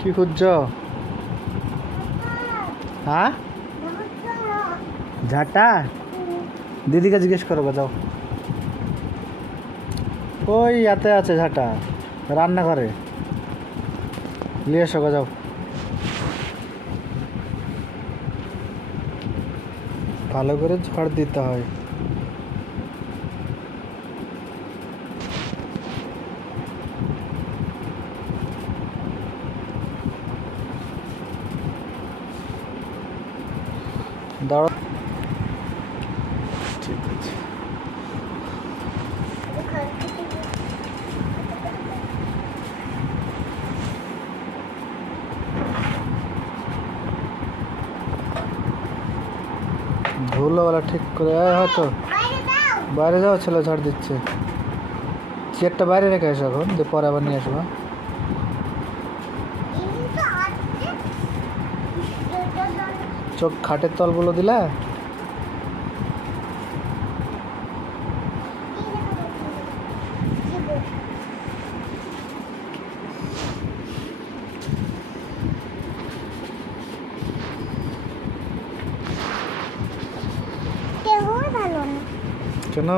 কি খুঁজছ? হ্যাঁ, ঝাঁটা দিদিকে জিজ্ঞেস করো গো, যাও। ওই ইয়াতে আছে ঝাঁটা, রান্নাঘরে নিয়ে এসো গো, যাও। ভালো করে ঝড় দিতে হয়। দাঁড়া, ঠিক আছে। ধুলোওয়ালা ঠিক করে হয়তো বাইরে যাও, ছেলে ঝড় দিচ্ছে। চেয়ারটা বাইরে রেখে এসো এখন, দিয়ে পরে আবার নিয়ে আসবো। চোখ খাটের তলগুলো দিলা? কেন?